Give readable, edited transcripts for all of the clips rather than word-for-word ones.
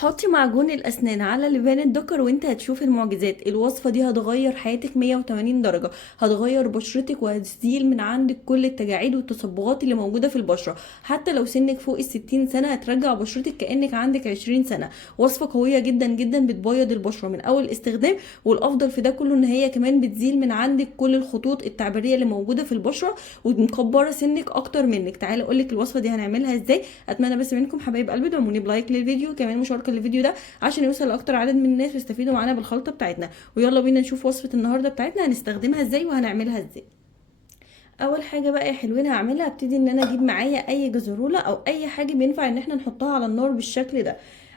حطي معجون الاسنان على لبان الدكر وانت هتشوفي المعجزات. الوصفه دي هتغير حياتك 180 درجه، هتغير بشرتك وهتزيل من عندك كل التجاعيد والتصبغات اللي موجوده في البشره. حتى لو سنك فوق ال60 سنه هترجع بشرتك كانك عندك 20 سنه. وصفه قويه جدا جدا، بتبيض البشره من اول استخدام، والافضل في ده كله ان هي كمان بتزيل من عندك كل الخطوط التعبيريه اللي موجوده في البشره ومكبره سنك اكتر منك. تعالى اقول لك الوصفه دي هنعملها ازاي. اتمنى بس منكم حبايب قلبي تدعموني بلايك للفيديو، كمان مشاركه للفيديو ده عشان يوصل لاكتر عدد من الناس ويستفيدوا معانا بالخلطه بتاعتنا. ويلا بينا نشوف وصفه النهارده بتاعتنا هنستخدمها ازاي وهنعملها ازاي. اول حاجه بقى يا حلوين هعملها، هبتدي ان انا اجيب معايا اي جزروله او اي حاجه بينفع ان احنا نحطها على النار بالشكل ده.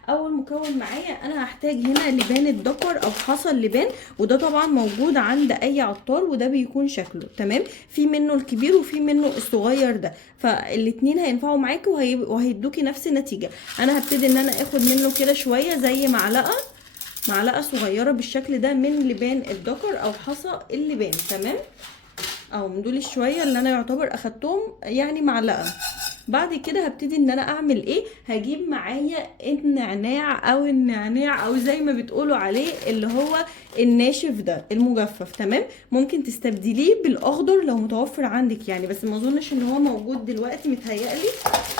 اول مكون معايا انا هحتاج هنا لبان الدكر او حصى اللبان، وده طبعا موجود عند اي عطار، وده بيكون شكله تمام. في منه الكبير وفي منه الصغير ده، فالاتنين هينفعوا معاكي وهيدوكي نفس النتيجه. انا هبتدي ان انا اخد منه كده شويه زي معلقه صغيره بالشكل ده من لبان الدكر او حصى اللبان، تمام. او من دول الشويه اللي انا يعتبر اخدتهم يعني معلقه. بعد كده هبتدي ان انا اعمل ايه، هجيب معايا النعناع او زي ما بتقولوا عليه اللي هو الناشف ده المجفف، تمام. ممكن تستبدليه بالاخضر لو متوفر عندك يعني، بس ما اظنش ان هو موجود دلوقتي متهيألي،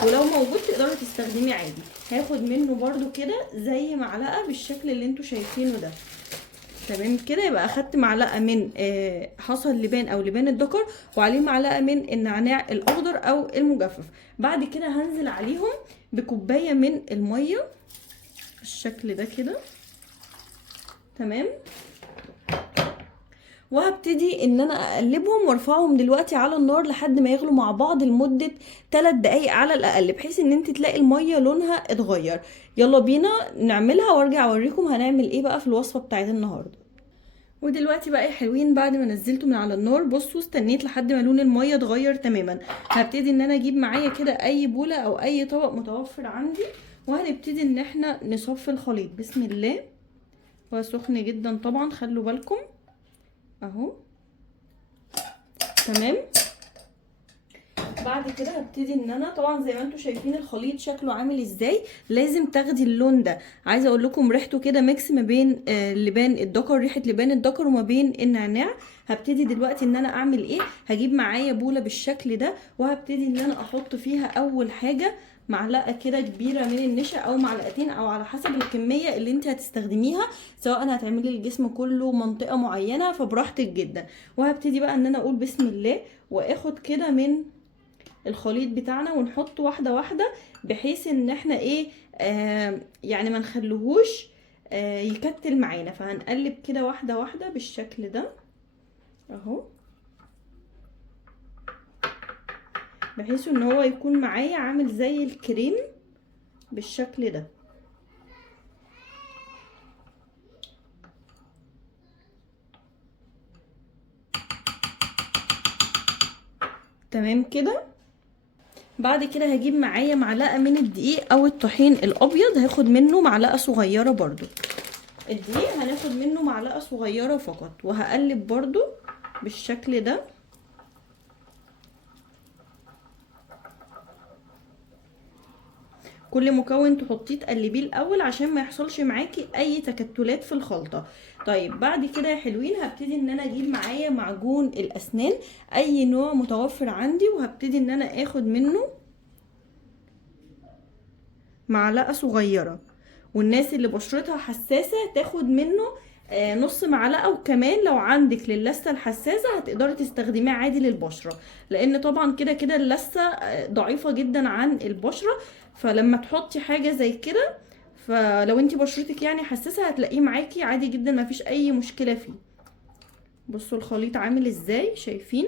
ولو موجود تقدري تستخدميه عادي. هاخد منه برده كده زي معلقه بالشكل اللي انتوا شايفينه ده، تمام كده. يبقى اخدت معلقه من حصى اللبان او لبان الدكر، وعليه معلقه من النعناع الاخضر او المجفف. بعد كده هنزل عليهم بكوبايه من الميه بالشكل ده كده، تمام. وهبتدي ان انا اقلبهم وارفعهم دلوقتي على النار لحد ما يغلوا مع بعض لمده 3 دقايق على الاقل، بحيث ان انت تلاقي الميه لونها اتغير. يلا بينا نعملها وارجع اوريكم هنعمل ايه بقى في الوصفه بتاعت النهارده. ودلوقتي بقى يا حلوين بعد ما نزلته من على النار، بصوا استنيت لحد ما لون الميه اتغير تماما. هبتدي ان انا اجيب معايا كده اي بوله او اي طبق متوفر عندي، وهنبتدي ان احنا نصفي الخليط بسم الله. هو سخن جدا طبعا، خلوا بالكم اهو، تمام. بعد كده هبتدي ان انا طبعا زي ما انتم شايفين الخليط شكله عامل ازاي، لازم تاخدي اللون ده. عايزه اقول لكم ريحته كده ميكس ما بين لبان الدكر، ريحه لبان الدكر وما بين النعناع. هبتدي دلوقتي ان انا اعمل ايه، هجيب معايا بوله بالشكل ده، وهبتدي ان انا احط فيها اول حاجه معلقه كده كبيره من النشا او معلقتين او على حسب الكميه اللي انت هتستخدميها، سواء هتعملي الجسم كله منطقه معينه فبراحتك جدا. وهبتدي بقى ان انا اقول بسم الله، واخد كده من الخليط بتاعنا ونحط واحده واحده، بحيث ان احنا ايه يعني ما نخليهوش يكتل معانا. فهنقلب كده واحده واحده بالشكل ده اهو، بحيث ان هو يكون معايا عامل زي الكريم بالشكل ده، تمام كده. بعد كده هجيب معايا معلقه من الدقيق او الطحين الابيض، هاخد منه معلقه صغيره برضو. الدقيق هناخد منه معلقه صغيره فقط، وهقلب برضو بالشكل ده. كل مكون تحطيه تقلبيه الاول عشان ما يحصلش معاكي اي تكتلات في الخلطه. طيب بعد كده يا حلوين هبتدي ان انا اجيب معايا معجون الاسنان اي نوع متوفر عندي، وهبتدي ان انا اخد منه معلقه صغيره. والناس اللي بشرتها حساسه تاخد منه نص معلقه، وكمان لو عندك للثه الحساسه هتقدري تستخدميه عادي للبشره، لان طبعا كده كده اللثه ضعيفه جدا عن البشره. فلما تحطي حاجه زي كده، فلو انتي بشرتك يعني حساسه هتلاقيه معاكي عادي جدا، مفيش اي مشكله فيه. بصوا الخليط عامل ازاي، شايفين؟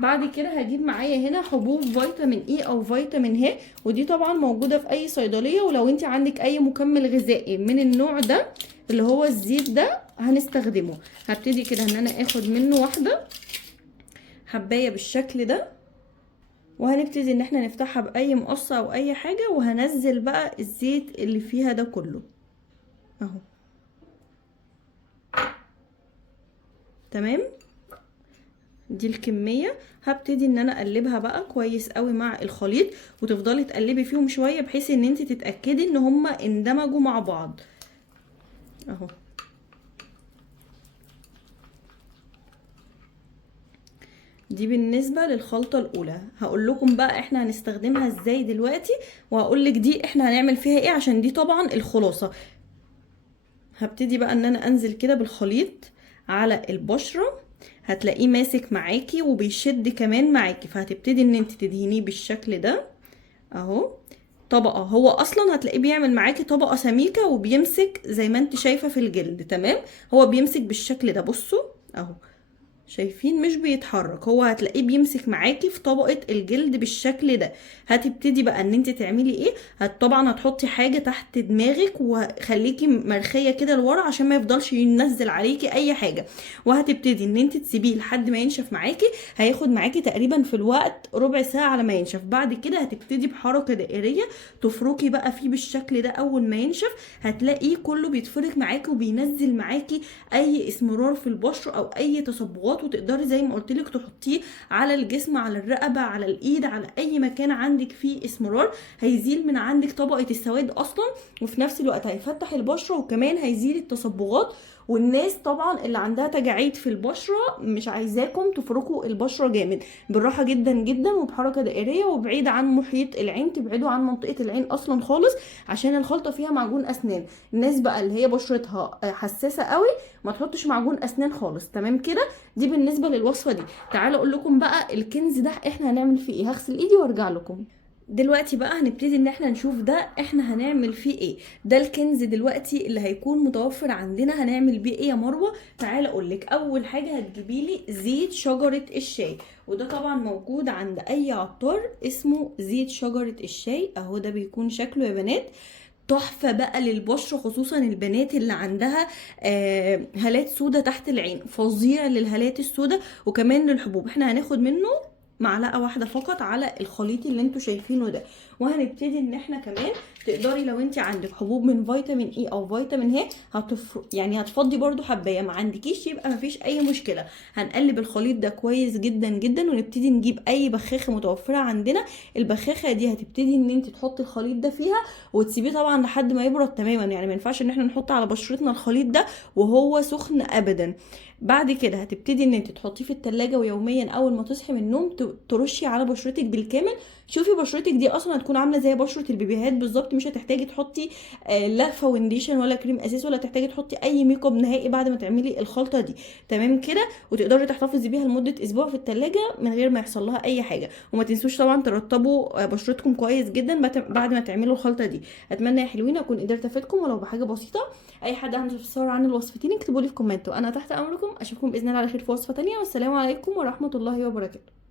بعد كده هجيب معايا هنا حبوب فيتامين اي او فيتامين ه، ودي طبعا موجوده في اي صيدليه، ولو انت عندك اي مكمل غذائي من النوع ده اللي هو الزيت ده هنستخدمه. هبتدي كده ان انا اخد منه واحده حبايه بالشكل ده، وهنبتدي ان احنا نفتحها باي مقص او اي حاجه، وهنزل بقى الزيت اللي فيها ده كله اهو، تمام. دي الكمية. هبتدي ان انا اقلبها بقى كويس قوي مع الخليط، وتفضلي تقلبي فيهم شوية بحيث ان انت تتأكدي ان هما اندمجوا مع بعض اهو. دي بالنسبة للخلطة الاولى. هقول لكم بقى احنا هنستخدمها ازاي دلوقتي، وهقول لك دي احنا هنعمل فيها ايه، عشان دي طبعا الخلاصة. هبتدي بقى ان انا انزل كده بالخليط على البشرة، هتلاقيه ماسك معاكي وبيشد كمان معاكي، فهتبتدي ان انت تدهنيه بالشكل ده اهو. طبقة، هو اصلا هتلاقيه بيعمل معاكي طبقة سميكة وبيمسك زي ما انت شايفة في الجلد، تمام. هو بيمسك بالشكل ده، بصوا اهو، شايفين مش بيتحرك، هو هتلاقيه بيمسك معاكي في طبقة الجلد بالشكل ده. هتبتدي بقى ان انت تعملي ايه، طبعا هتحطي حاجة تحت دماغك وخليكي مرخية كده لورا عشان ما يفضلش ينزل عليكي اي حاجة، وهتبتدي ان انت تسيبيه لحد ما ينشف معاكي. هياخد معاكي تقريبا في الوقت ربع ساعة على ما ينشف. بعد كده هتبتدي بحركة دائرية تفركي بقى فيه بالشكل ده. اول ما ينشف هتلاقيه كله بيتفرك معاكي وبينزل معاكي اي اسمرار في البشرة او اي تصبغات، وتقدري زي ما قلت لك تحطيه على الجسم، على الرقبه، على الايد، على اي مكان عندك فيه اسمرار. هيزيل من عندك طبقه السواد اصلا، وفي نفس الوقت هيفتح البشره، وكمان هيزيل التصبغات. والناس طبعا اللي عندها تجاعيد في البشره مش عايزاكم تفركوا البشره جامد، بالراحه جدا جدا وبحركه دائريه وبعيد عن محيط العين، تبعدوا عن منطقه العين اصلا خالص، عشان الخلطه فيها معجون اسنان. الناس بقى اللي هي بشرتها حساسه قوي ما تحطش معجون اسنان خالص، تمام كده. دي بالنسبه للوصفه دي. تعالوا اقول لكم بقى الكنز ده احنا هنعمل فيه ايه. هغسل ايدي وارجع لكم. دلوقتي بقى هنبتدي ان احنا نشوف ده احنا هنعمل فيه ايه. ده الكنز دلوقتي اللي هيكون متوفر عندنا. هنعمل بيه ايه يا مروه؟ تعالى اقولك. اول حاجه هتجيبيلي زيت شجره الشاي، وده طبعا موجود عند اي عطار، اسمه زيت شجره الشاي اهو. ده بيكون شكله يا بنات تحفة بقى للبشرة، خصوصا البنات اللي عندها هالات سودة تحت العين، فظيع للهالات السودة وكمان للحبوب. احنا هناخد منه معلقة واحدة فقط على الخليط اللي انتوا شايفينه ده. وهنبتدي ان احنا كمان تقدري لو انت عندك حبوب من فيتامين اي او فيتامين ه يعني هتفضي برضو حبايه، ما عندكيش يبقى مفيش اي مشكله. هنقلب الخليط ده كويس جدا جدا، ونبتدي نجيب اي بخاخه متوفره عندنا. البخاخه دي هتبتدي ان انت تحطي الخليط ده فيها وتسيبيه طبعا لحد ما يبرد تماما، يعني ما ينفعش ان احنا نحط على بشرتنا الخليط ده وهو سخن ابدا. بعد كده هتبتدي ان انت تحطيه في التلاجة، ويوميا اول ما تصحي من النوم ترشي على بشرتك بالكامل. شوفي بشرتك دي اصلا هتكون عامله زي بشره البيبيهات بالظبط، مش هتحتاجي تحطي لا فاونديشن ولا كريم اساس، ولا تحتاجي تحطي اي ميك اب نهائي بعد ما تعملي الخلطه دي، تمام كده. وتقدري تحتفظي بيها لمده اسبوع في التلاجة من غير ما يحصل لها اي حاجه. وما تنسوش طبعا ترطبوا بشرتكم كويس جدا بعد ما تعملوا الخلطه دي. اتمنى يا حلوين اكون قدرت افيدكم ولو بحاجه بسيطه. اي حد عنده استفسار عن الوصفتين اكتبوا لي في كومنت، وانا تحت امركم. اشوفكم باذن الله على خير في وصفه تانية، والسلام عليكم ورحمه الله وبركاته.